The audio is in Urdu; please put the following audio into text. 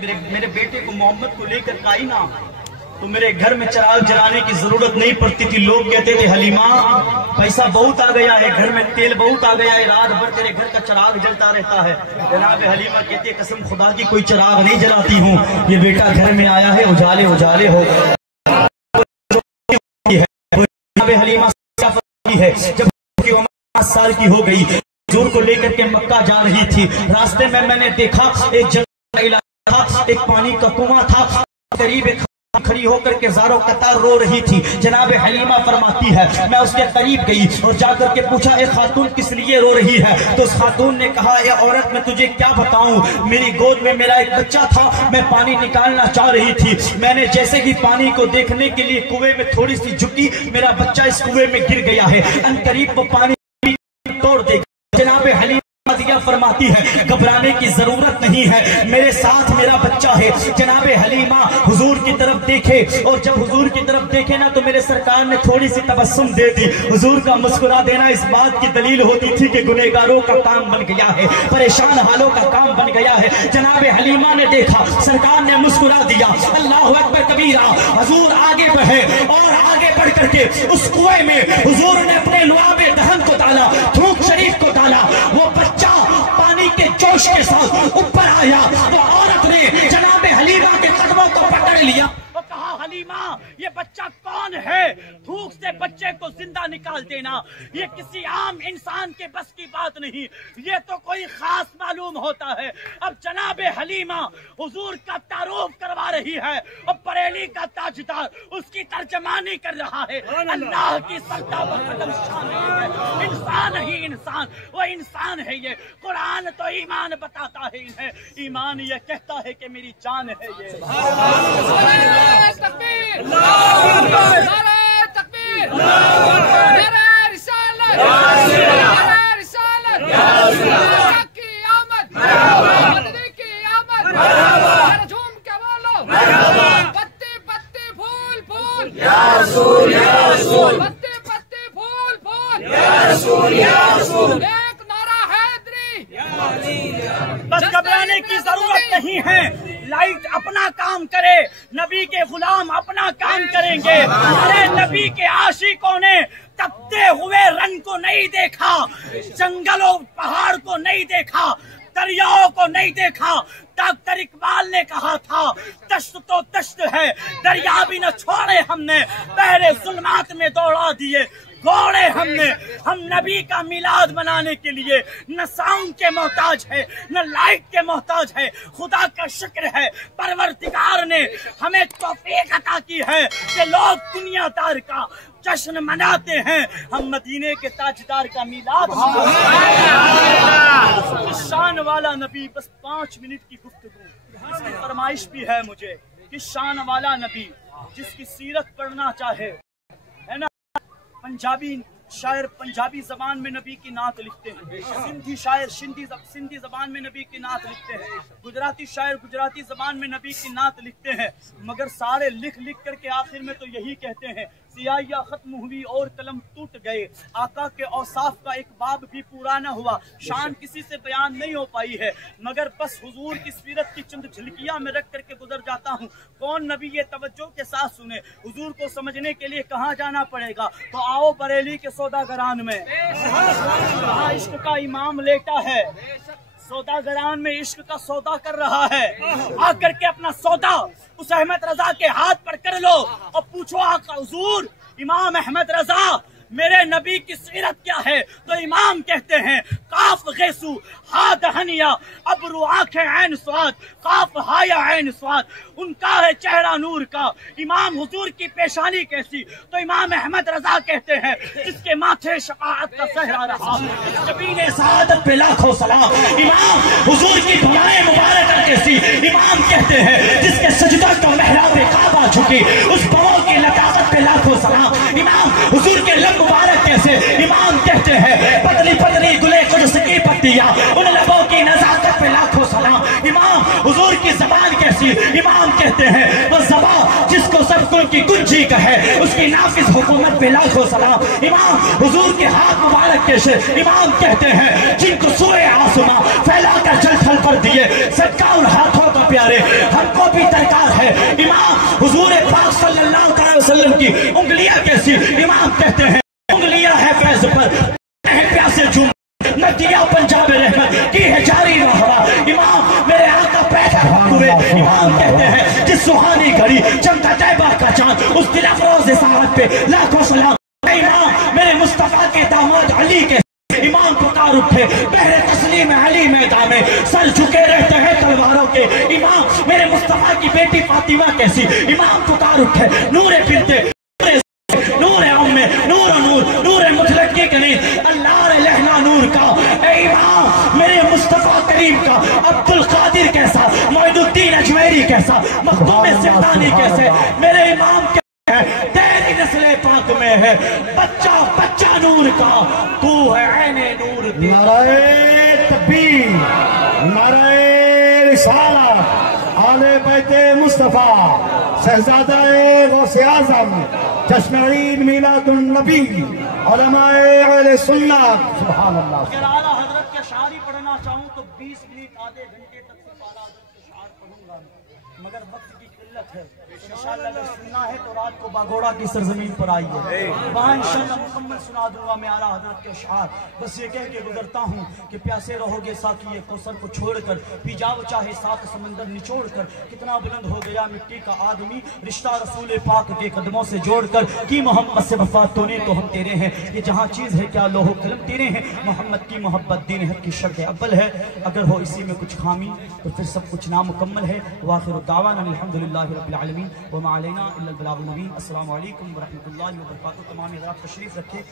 میرے بیٹے کو محمد کو لے کر آئی نا تو میرے گھر میں چراغ جلانے کی ضرورت نہیں پڑتی تھی. لوگ کہتے تھے حلیمہ پیسہ بہت آ گیا ہے, گھر میں تیل بہت آ گیا ہے, رات بھر تیرے گھر کا چراغ جلتا رہتا ہے. جناب حلیمہ کہتی ہے قسم خدا کی کوئی چراغ نہیں جلاتی ہوں, یہ بیٹا گھر میں آیا ہے اجالے اجالے ہو گئے. جناب حلیمہ ہے جب کی عمر 5 سال کی ہو گئی, حضور کو لے کر کے مکہ جا رہی تھی. راستے میں نے دیکھا ایک جنگل کا علاقہ تھا, ایک پانی کا کنواں تھا, قریب ایک کھڑی ہو کر کے زاروں قطار رو رہی تھی. جناب حلیمہ فرماتی ہے میں اس کے قریب گئی اور جا کر کے پوچھا اے خاتون کس لیے رو رہی ہے؟ تو اس خاتون نے کہا اے عورت میں تجھے کیا بتاؤں, میری گود میں میرا ایک بچہ تھا, میں پانی نکالنا چاہ رہی تھی, میں نے جیسے ہی پانی کو دیکھنے کے لیے کنویں میں تھوڑی سی جھکی, میرا بچہ اس کنویں میں گر گیا ہے, ان قریب وہ پانی توڑ دے گا. جناب حلیمہ فرماتی ہے گھبرانے کی ضرورت نہیں ہے, میرے ساتھ میرا بچہ ہے. جناب حلیمہ حضور کی طرف دیکھے اور جب حضور کی طرف دیکھے نا تو میرے سرکار نے تھوڑی سی تبسم دے دی. حضور کا مسکرا دینا اس بات کی دلیل ہوتی تھی کہ گنہگاروں کا کام بن گیا ہے, پریشان حالوں کا کام بن گیا ہے. جناب حلیمہ نے دیکھا, سرکار نے مسکرا دیا, اللہ اکبر کبیرہ. حضور آگے بڑھے اور آگے بڑھ کر کے اس کنویں میں حضور نے اپنے لعاب دہن کو ڈالا, تھوک شریف کو ڈالا. وہ بچہ پانی کے جوش کے ساتھ اوپر آیا. وہ عورت نے جناب حلیمہ کے قدموں کو پکڑ لیا, وہ کہا حلیمہ یہ بچہ کون ہے؟ تھوک سے بچے کو زندہ نکال دینا یہ کسی عام انسان کے بس کی بات نہیں, یہ تو کوئی خاص معلوم ہوتا ہے. اب جناب حلیمہ حضور کا تعارف کروا رہی ہے اور بریلی کا تاجدار اس کی ترجمانی کر رہا ہے. اللہ کی سلطہ و قدم شان ہے, انسان ہی انسان, وہ انسان ہے. یہ قرآن تو ایمان بتاتا ہے انہیں, ایمان یہ کہتا ہے کہ میری جان ہے یہ. تکبیر, نعرہ تکبیر, نعرہ رسالت, نعرہ رسالت, حق کی آمد, مدنی کی آمد, ذرا جھوم کے بولو, پتے پتے پھول پھول, یا رسول یا رسول, پتے پتے پھول پھول, یا رسول یا رسول. ایک نعرہ حیدری. بس گھبرانے کی ضرورت نہیں ہے, لائٹ اپنا کام کرے, نبی کے غلام اپنا کام کریں گے. ارے نبی کے عاشقوں نے تپتے ہوئے رن کو نہیں دیکھا, جنگلوں پہاڑ کو نہیں دیکھا, دریاؤں کو نہیں دیکھا. ڈاکٹر اقبال نے کہا تھا تشت تو تشت ہے, دریا بھی نہ چھوڑے ہم نے, بحر ظلمات میں دوڑا دیے گھوڑے ہم نے. ہم نبی کا میلاد منانے کے لیے نہ ساؤنڈ کے محتاج ہے نہ لائٹ کے محتاج ہے. خدا کا شکر ہے پروردگار نے ہمیں توفیق عطا کی ہے کہ لوگ دنیا دار کا جشن مناتے ہیں, ہم مدینے کے تاجدار کا میلاد. شان والا نبی, بس 5 منٹ کی گفتگو, اس کی فرمائش بھی ہے مجھے کہ شان والا نبی جس کی سیرت پڑھنا چاہے ہے نا. پنجابی شاعر پنجابی زبان میں نبی کی نعت لکھتے ہیں, سندھی شاعر سندھی زبان میں نبی کی نعت لکھتے ہیں, گجراتی شاعر گجراتی زبان میں نبی کی نعت لکھتے ہیں, مگر سارے لکھ کر کے آخر میں تو یہی کہتے ہیں سیاہیاں ختم ہوئی اور قلم ٹوٹ گئے, آقا کے اوصاف کا ایک باب بھی پورا نہ ہوا, شان کسی سے بیان نہیں ہو پائی ہے, مگر بس حضور کی سیرت کی چند جھلکیاں میں رکھ کر کے گزر جاتا ہوں. کون نبی یہ توجہ کے ساتھ سنے, حضور کو سمجھنے کے لیے کہاں جانا پڑے گا؟ تو آؤ بریلی کے سوداگران میں, کہاں عشق کا امام لیٹا ہے, سوداگران میں عشق کا سودا کر رہا ہے. آ کر کے اپنا سودا اس احمد رضا کے ہاتھ پر کر لو اور پوچھو آقا حضور امام احمد رضا میرے نبی کی سیرت کیا ہے؟ تو امام کہتے ہیں کاف غیسو ہا دہنیا ابرو آنکھیں عین سواد, کاف ہایا عین سواد, ان کا ہے چہرہ نور کا. امام حضور کی پیشانی کیسی؟ تو امام احمد رضا کہتے ہیں جس کے ماتھے شفاعت کا صحرا رہا, اس جبین سعادت پہ لاکھوں سلام. امام حضور کی بھلائیں مبارکہ کیسی؟ امام کہتے ہیں جس کے سجدہ کا محراب کعبہ جھکی, اس بہو کی لطافت پہ لاکھوں سلام. امام حضور کے لب مبارک کیسے؟ امام کہتے ہیں پتلی پتلی گلے قدس کی پتیاں, ان لبوں کی نزاکت پہ لاکھوں سلام. امام حضور کی زبان کیسی؟ امام کہتے ہیں وہ زبان جس کو سب کل کی کنجی کہے, اس کی نافذ حکومت پہ لاکھوں سلام. امام حضور کے ہاتھ مبارک کیسے؟ امام کہتے ہیں جن کو سوئے آسماں پھیلا کر جل تھل پر دیے, صدقہ ان ہاتھوں کا پیارے ہم کو بھی درکار ہے امام حضور پاک صلی اللہ علیہ وسلم کی انگلیاں کیسی امام کہتے ہیں انگلیاں ہے فیض پر پیاسے جھوم ندیاں پنجاب رحمت کی ہے جاری ہوا امام میرے آقا پیدا ہوئے امام کہتے ہیں جس سہانی گھڑی چمکا طیبہ کا چاند اس دل افروز ساعت پہ لاکھوں سلام امام میرے مصطفیٰ کے داماد علی کے امام پکار اٹھے بحر تسلیم علی میدان میں سر جھکے رہتے ہیں تلواروں کے امام میرے مصطفیٰ کی بیٹی فاطمہ کیسی امام پکار اٹھے نور پھرتے نور امّے نور نور نور مطلق کی کنیز اللہ لہنا نور کا اے امام میرے مصطفیٰ کریم کا عبد القادر کیسا معید الدین اجمیری کیسا مخدوم سلطانی کیسے میرے امام کے تیری نسل پاک میں ہے بچہ بچہ نور کا تو ہے عین نور نعرہ تکبیر نعرہ رسالت آل بیت مصطفیٰ شہزادہ غوث اعظم جشن عید میلاد النبی علماء اہل سنت سبحان اللہ اگر اعلیٰ حضرت کے اشعار پڑھنا چاہوں تو 20 منٹ آدھے گھنٹے تک صرف اعلیٰ حضرت کے اشعار پڑھوں گا مگر وقت کی قلت ہے انشاءاللہ اگر سننا ہے تو رات کو باگوڑا کی سرزمین پر آئیے وہاں انشاءاللہ مکمل سنا دوں گا میں اعلیٰ حضرت کے اشعار بس یہ کہہ کے گزرتا ہوں کہ پیاسے رہو گے ساقی کوثر کو چھوڑ کر پی جاؤ چاہے سات سمندر نچوڑ کر کتنا بلند ہو گیا مٹی کا آدمی رشتہ رسول پاک کے قدموں سے جوڑ کر کی محمد سے وفات تو نے تو ہم تیرے ہیں یہ جہاں چیز ہے کیا لوح و قلم تیرے ہیں محمد کی محبت دین حق کی شرط اول ہے اگر ہو اسی میں کچھ خامی تو پھر سب کچھ نامکمل ہے وآخر الدعوانا الحمدللہ رب العالمین وما علینا الا البلاغ المبین السلام علیکم ورحمۃ اللہ وبرکاتہ تمام حضرات تشریف رکھے